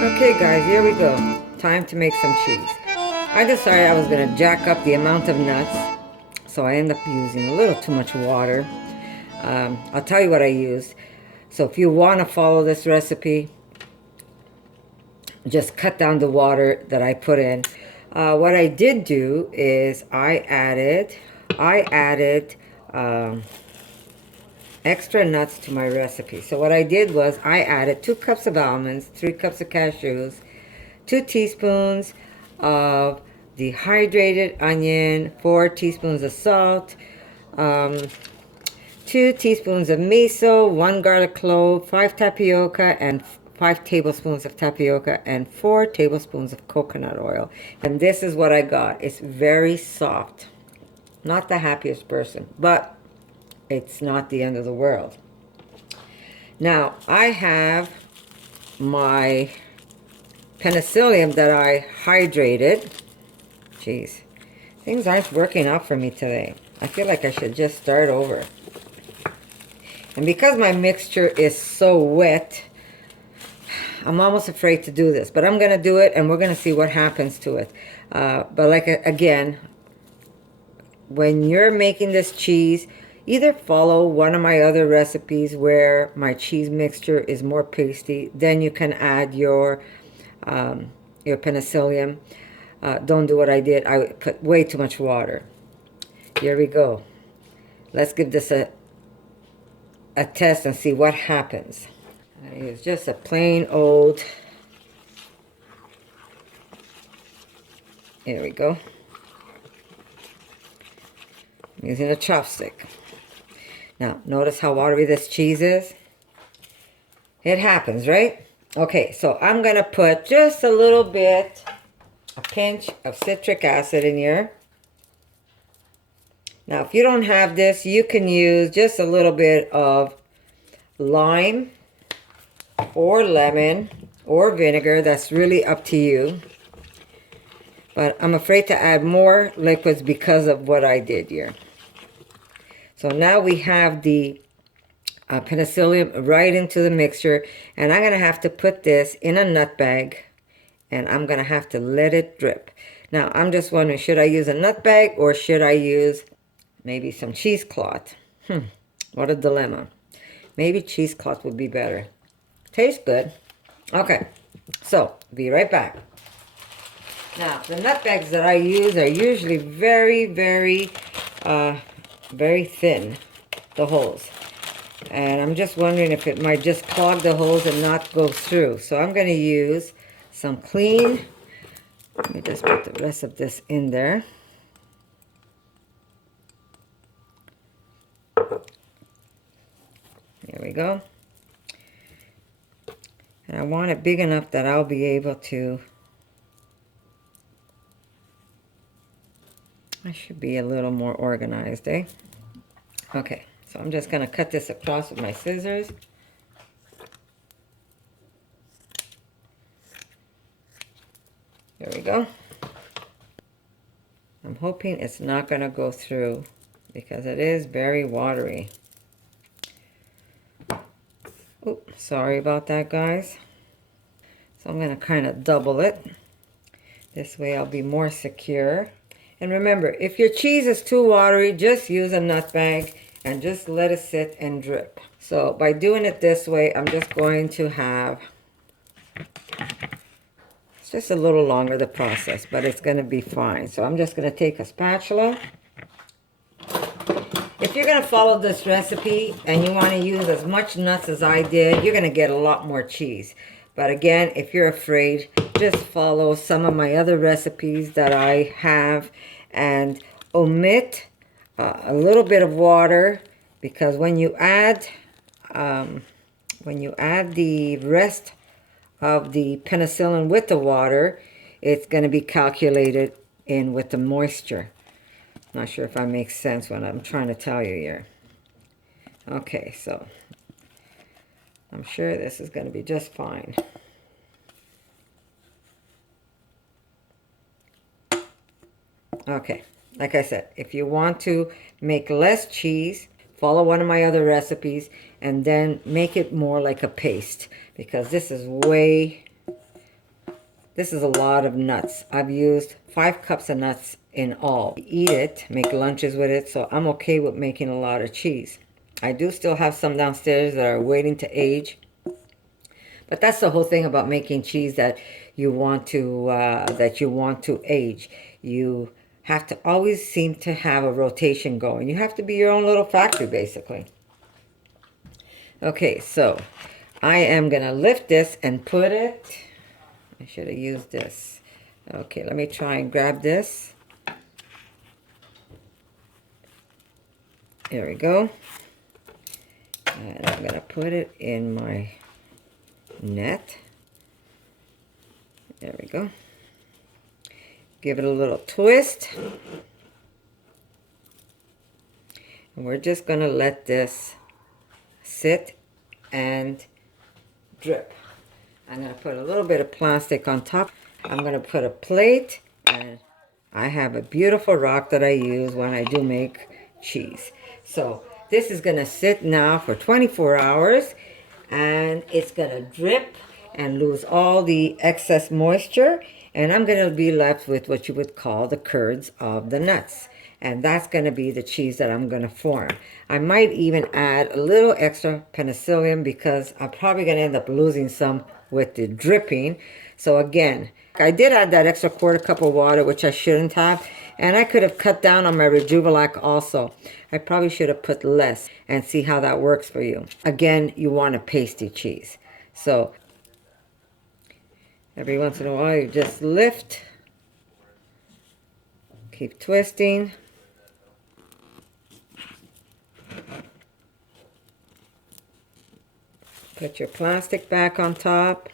Okay guys, here we go. Time to make some cheese. I decided I was going to jack up the amount of nuts, so I end up using a little too much water. I'll tell you what I used. So if you want to follow this recipe, just cut down the water that I put in. What I did do is I added extra nuts to my recipe. So what I did was I added 2 cups of almonds, 3 cups of cashews, 2 teaspoons of dehydrated onion, 4 teaspoons of salt, 2 teaspoons of miso, 1 garlic clove, 5 tapioca, and 5 tablespoons of tapioca, and 4 tablespoons of coconut oil. And this is what I got. It's very soft. Not the happiest person, but it's not the end of the world. Now, I have my penicillium that I hydrated. Jeez, things aren't working out for me today. I feel like I should just start over. And because my mixture is so wet, I'm almost afraid to do this. But I'm going to do it, and we're going to see what happens to it. But again, when you're making this cheese, either follow one of my other recipes where my cheese mixture is more pasty. Then you can add your penicillium. Don't do what I did. I put way too much water. Here we go. Let's give this a test and see what happens. It's just a plain old. Here we go. I'm using a chopstick. Now, notice how watery this cheese is? It happens, right? Okay, so I'm going to put just a little bit, a pinch of citric acid in here. Now, if you don't have this, you can use just a little bit of lime or lemon or vinegar. That's really up to you. But I'm afraid to add more liquids because of what I did here. So now we have the penicillium right into the mixture. And I'm going to have to put this in a nut bag. And I'm going to have to let it drip. Now, I'm just wondering, should I use a nut bag or should I use maybe some cheesecloth? What a dilemma. Maybe cheesecloth would be better. Tastes good. Okay, so be right back. Now, the nut bags that I use are usually very, very thin, the holes. And I'm just wondering if it might just clog the holes and not go through. So I'm going to use some clean. Let me just put the rest of this in there. There we go. And I want it big enough that I'll be able to. I should be a little more organized, eh? Okay, so I'm just going to cut this across with my scissors. There we go. I'm hoping it's not going to go through because it is very watery. Oops, sorry about that, guys. So I'm going to kind of double it. This way I'll be more secure. And remember, if your cheese is too watery, just use a nut bag and just let it sit and drip. So by doing it this way, I'm just going to have, it's just a little longer the process, but it's going to be fine. So I'm just going to take a spatula. If you're going to follow this recipe and you want to use as much nuts as I did, you're going to get a lot more cheese. But again, if you're afraid, just follow some of my other recipes that I have and omit a little bit of water, because when you add the rest of the penicillin with the water, it's going to be calculated in with the moisture. Not sure if that makes sense what I'm trying to tell you here. Okay, so I'm sure this is going to be just fine. Okay, like I said, if you want to make less cheese, follow one of my other recipes and then make it more like a paste, because this is way This is a lot of nuts. I've used 5 cups of nuts in all. Eat it, make lunches with it, so I'm okay with making a lot of cheese. I do still have some downstairs that are waiting to age. But that's the whole thing about making cheese that you want to age. You have to always seem to have a rotation going. You have to be your own little factory, basically. Okay, so I am gonna lift this and put it. I should have used this. Okay, let me try and grab this. There we go. And I'm gonna put it in my net. There we go. Give it a little twist. And we're just going to let this sit and drip. I'm going to put a little bit of plastic on top. I'm going to put a plate, and I have a beautiful rock that I use when I do make cheese. So this is going to sit now for 24 hours, and it's going to drip and lose all the excess moisture, and I'm going to be left with what you would call the curds of the nuts, and that's going to be the cheese that I'm going to form. I might even add a little extra penicillium because I'm probably going to end up losing some with the dripping. So again, I did add that extra quarter cup of water, which I shouldn't have, and I could have cut down on my Rejuvelac also. I probably should have put less and see how that works for you. Again, you want a pasty cheese. So every once in a while, you just lift, keep twisting. Put your plastic back on top.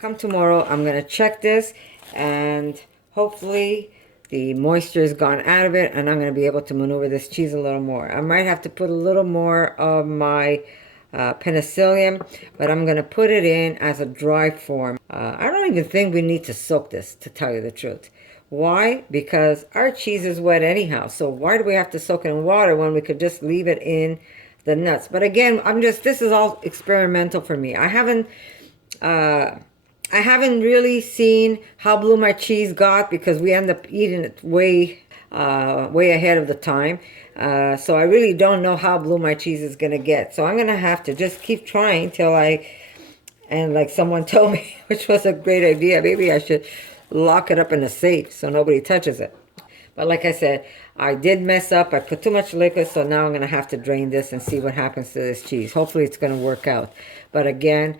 Come tomorrow, I'm going to check this, and hopefully the moisture is gone out of it, and I'm going to be able to maneuver this cheese a little more. I might have to put a little more of my penicillium, but I'm going to put it in as a dry form. I don't even think we need to soak this, to tell you the truth. Why? Because our cheese is wet anyhow, so why do we have to soak it in water when we could just leave it in the nuts? But again, this is all experimental for me. I haven't really seen how blue my cheese got because we end up eating it way ahead of the time. So I really don't know how blue my cheese is going to get. So I'm going to have to just keep trying till and like someone told me, which was a great idea, maybe I should lock it up in a safe so nobody touches it. But like I said, I did mess up. I put too much liquid, so now I'm going to have to drain this and see what happens to this cheese. Hopefully it's going to work out. But again,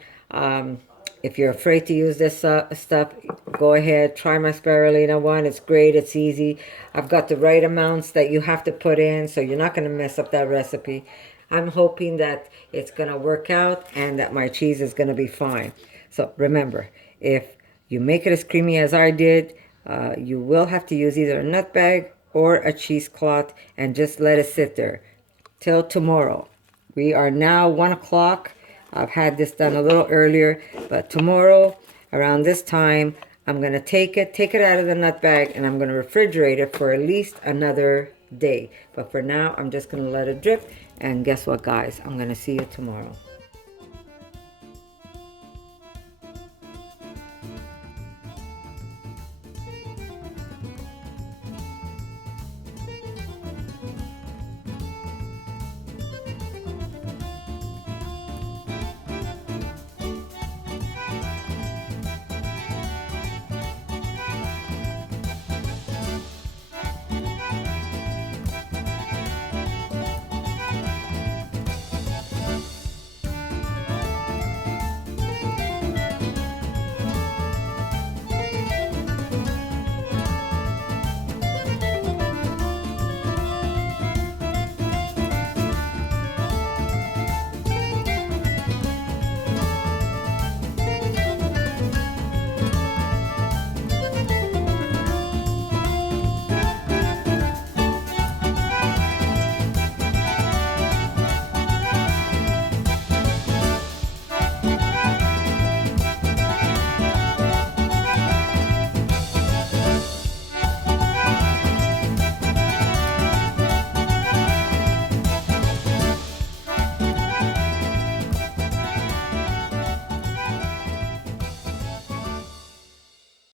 if you're afraid to use this stuff, go ahead. Try my spirulina one. It's great. It's easy. I've got the right amounts that you have to put in, so you're not going to mess up that recipe. I'm hoping that it's going to work out and that my cheese is going to be fine. So remember, if you make it as creamy as I did, you will have to use either a nut bag or a cheesecloth and just let it sit there till tomorrow. We are now 1 o'clock. I've had this done a little earlier, but tomorrow around this time, I'm going to take it out of the nut bag, and I'm going to refrigerate it for at least another day. But for now, I'm just going to let it drip, and guess what, guys? I'm going to see you tomorrow.